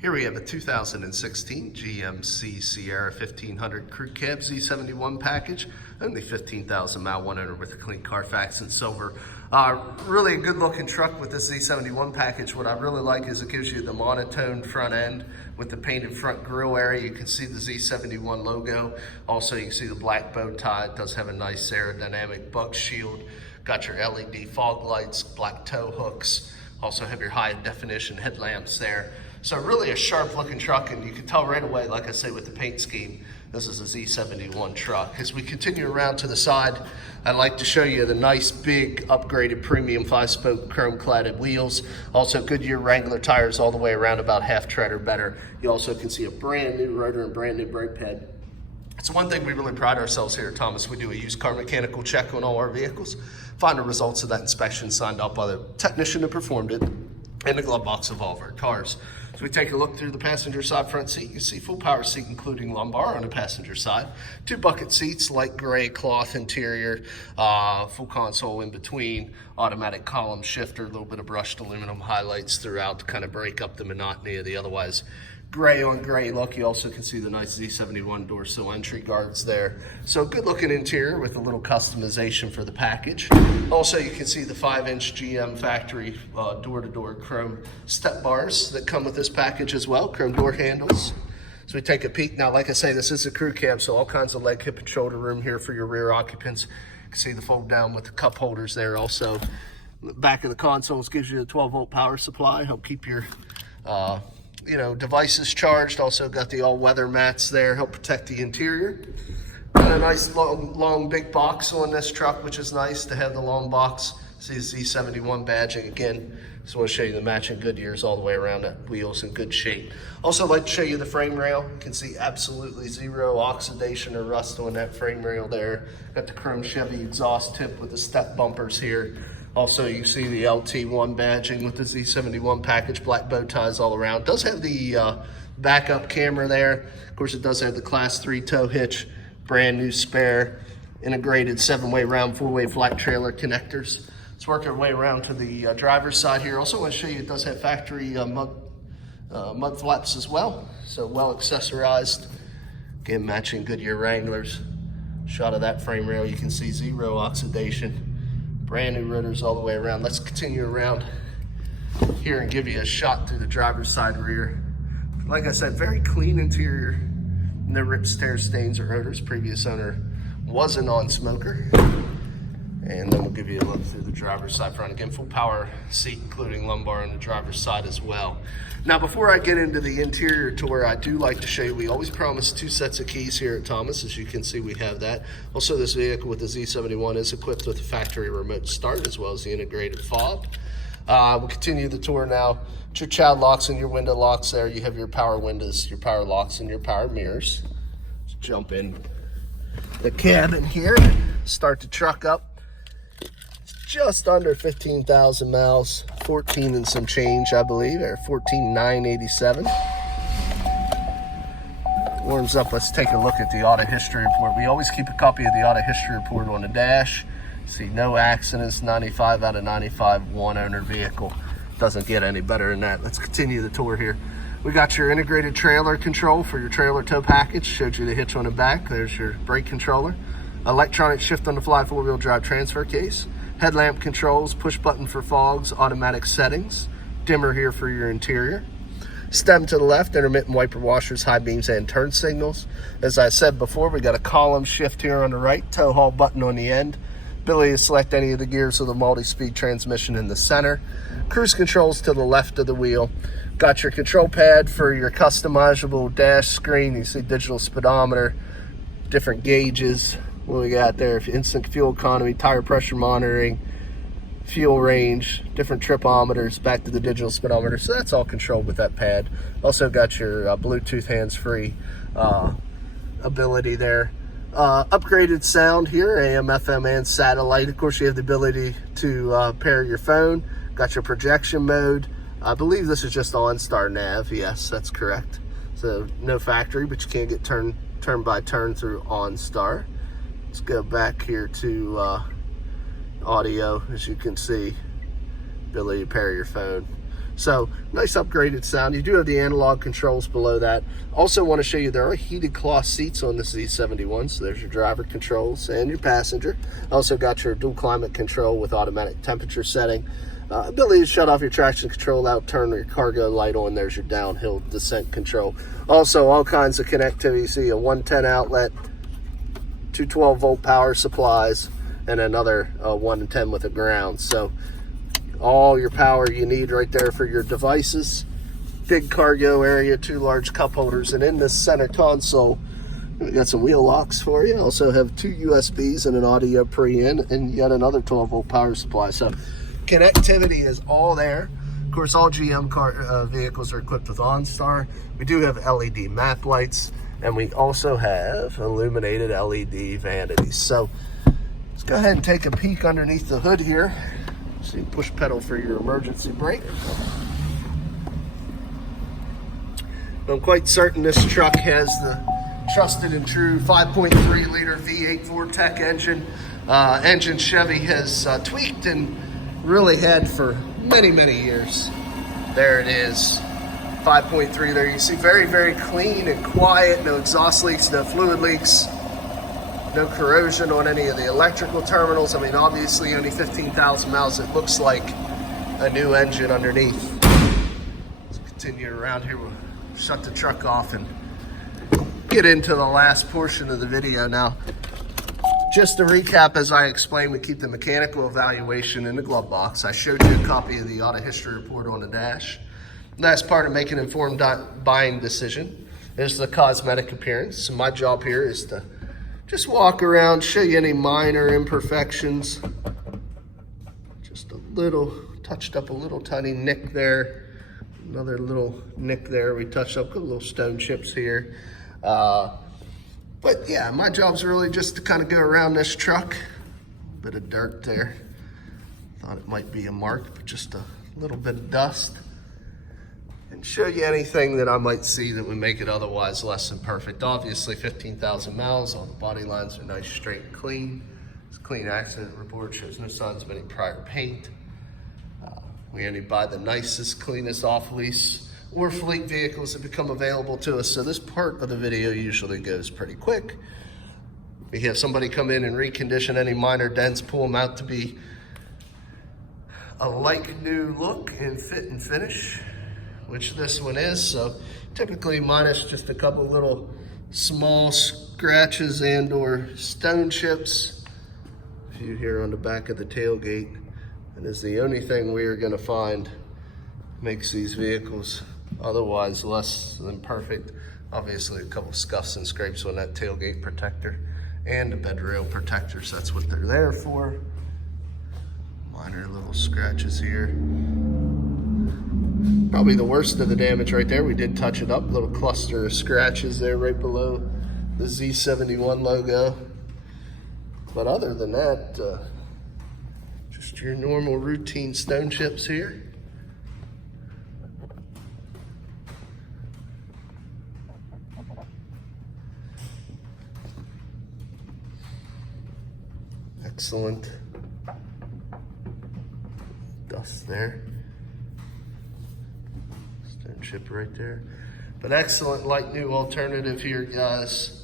Here we have a 2016 GMC Sierra 1500 Crew Cab Z71 package, only 15,000 mile, one owner with a clean Carfax and silver. Really a good looking truck with this Z71 package. What I really like is it gives you the monotone front end with the painted front grille area. You can see the Z71 logo. Also, you can see the black bow tie. It does have a nice aerodynamic bug shield. Got your LED fog lights, black tow hooks. Also have your high definition headlamps there. So really a sharp looking truck, and you can tell right away, like I say, with the paint scheme, this is a Z71 truck. As we continue around to the side, I'd like to show you the nice big upgraded premium 5-spoke chrome cladded wheels. Also Goodyear Wrangler tires all the way around, about half tread or better. You also can see a brand new rotor and brand new brake pad. It's one thing we really pride ourselves here at Thomas. We do a used car mechanical check on all our vehicles, find the results of that inspection signed off by the technician that performed it, in the glove box of all of our cars. So we take a look through the passenger side front seat. You can see full power seat, including lumbar on the passenger side. 2 bucket seats, light gray cloth interior, full console in between, automatic column shifter, a little bit of brushed aluminum highlights throughout to kind of break up the monotony of the otherwise gray on gray look. You also can see the nice Z71 door sill entry guards there. So good looking interior with a little customization for the package. Also, you can see the 5-inch GM factory door-to-door chrome step bars that come with this package as well, chrome door handles. So we take a peek. Now, like I say, this is a crew cab, so all kinds of leg, hip, and shoulder room here for your rear occupants. You can see the fold down with the cup holders there. Also, the back of the consoles gives you a 12-volt power supply, help keep your devices charged. Also got the all-weather mats there, help protect the interior. Got a nice long big box on this truck, which is nice to have the long box. See the Z71 badging again. Just want to show you the matching Goodyears all the way around. That wheel's in good shape. Also like to show you the frame rail. You can see absolutely zero oxidation or rust on that frame rail there. Got the chrome Chevy exhaust tip with the step bumpers here. Also, you see the LT1 badging with the Z71 package, black bow ties all around. It does have the backup camera there. Of course, it does have the Class 3 tow hitch, brand new spare, integrated 7-way round 4-way flat trailer connectors. Let's work our way around to the driver's side here. Also want to show you it does have factory mud flaps as well. So well accessorized. Again, matching Goodyear Wranglers. Shot of that frame rail, you can see zero oxidation. Brand new rotors all the way around. Let's continue around here and give you a shot through the driver's side rear. Like I said, very clean interior. No rips, tears, stains, or odors. Previous owner was a non-smoker. And then we'll give you a look through the driver's side front. Again, full power seat, including lumbar on the driver's side as well. Now, before I get into the interior tour, I do like to show you, we always promise 2 sets of keys here at Thomas. As you can see, we have that. Also, this vehicle with the Z71 is equipped with a factory remote start, as well as the integrated fob. We'll continue the tour now. With your child locks and your window locks there, you have your power windows, your power locks, and your power mirrors. Let's jump in the cabin here, start the truck up. Just under 15,000 miles, 14 and some change, I believe, or 14,987. Warms up, let's take a look at the auto history report. We always keep a copy of the auto history report on the dash. See no accidents, 95 out of 95, one owner vehicle. Doesn't get any better than that. Let's continue the tour here. We got your integrated trailer control for your trailer tow package. Showed you the hitch on the back. There's your brake controller. Electronic shift on the fly 4-wheel drive transfer case. Headlamp controls, push button for fogs, automatic settings, dimmer here for your interior. Stem to the left, intermittent wiper washers, high beams, and turn signals. As I said before, we got a column shift here on the right, tow haul button on the end, ability to select any of the gears of the multi-speed transmission in the center. Cruise controls to the left of the wheel. Got your control pad for your customizable dash screen. You see digital speedometer, different gauges. What we got there? Instant fuel economy, tire pressure monitoring, fuel range, different tripometers, back to the digital speedometer. So that's all controlled with that pad. Also got your Bluetooth hands-free ability there. Upgraded sound here, AM, FM, and satellite. Of course, you have the ability to pair your phone. Got your projection mode. I believe this is just OnStar Nav. Yes, that's correct. So no factory, but you can get turn by turn through OnStar. Let's go back here to audio. As you can see, ability to pair your phone. So nice upgraded sound. You do have the analog controls below that. Also want to show you there are heated cloth seats on the Z71. So there's your driver controls and your passenger. Also got your dual climate control with automatic temperature setting. Ability to shut off your traction control out, turn your cargo light on. There's your downhill descent control. Also all kinds of connectivity. See a 110 outlet, two 12-volt power supplies, and another 110 with a ground. So all your power you need right there for your devices. Big cargo area, 2 large cup holders, and in this center console, we got some wheel locks for you. Also have 2 USBs and an audio pre-in, and yet another 12-volt power supply. So connectivity is all there. Of course, all GM vehicles are equipped with OnStar. We do have LED map lights, and we also have illuminated LED vanities. So let's go ahead and take a peek underneath the hood here. So you push pedal for your emergency brake. I'm quite certain this truck has the trusted and true 5.3 liter V8 Vortec engine. Engine Chevy has tweaked and really had for many, many years. There it is, 5.3 there. You see very, very clean and quiet, no exhaust leaks, no fluid leaks, no corrosion on any of the electrical terminals. I mean, obviously only 15,000 miles. It looks like a new engine underneath. Let's continue around here. We'll shut the truck off and get into the last portion of the video now. Just to recap, as I explained, we keep the mechanical evaluation in the glove box. I showed you a copy of the auto history report on the dash. Last part of making an informed buying decision is the cosmetic appearance. So my job here is to just walk around, show you any minor imperfections. Just a little, touched up a little tiny nick there. Another little nick there we touched up, a little stone chips here. But yeah, my job's really just to kind of go around this truck. A bit of dirt there. Thought it might be a mark, but just a little bit of dust. And show you anything that I might see that would make it otherwise less than perfect. Obviously 15,000 miles, all the body lines are nice, straight and clean. This clean accident report shows no signs of any prior paint. We only buy the nicest, cleanest off-lease or fleet vehicles that become available to us. So this part of the video usually goes pretty quick. We have somebody come in and recondition any minor dents, pull them out to be a like new look and fit and finish, which this one is. So typically minus just a couple little small scratches and or stone chips. A few here on the back of the tailgate. And is the only thing we are gonna find makes these vehicles otherwise less than perfect. Obviously a couple scuffs and scrapes on that tailgate protector and the bed rail protector, so that's what they're there for. Minor little scratches here. Probably the worst of the damage right there. We did touch it up, little cluster of scratches there right below the Z71 logo. But other than that, just your normal routine stone chips here. Excellent dust there. Stone chip right there. But excellent like new alternative here, guys.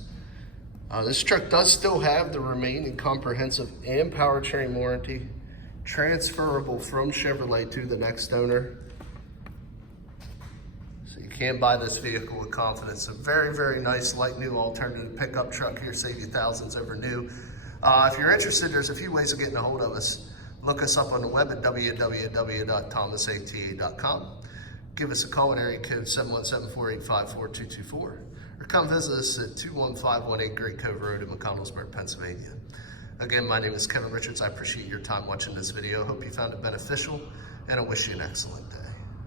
This truck does still have the remaining comprehensive and powertrain warranty, transferable from Chevrolet to the next owner. So you can buy this vehicle with confidence. A very, very nice like new alternative pickup truck here, save you thousands over new. If you're interested, there's a few ways of getting a hold of us. Look us up on the web at www.thomasata.com. Give us a call at area code 717-485-4224, or come visit us at 21518 Great Cove Road in McConnellsburg, Pennsylvania. Again, my name is Kevin Richards. I appreciate your time watching this video. I hope you found it beneficial, and I wish you an excellent day.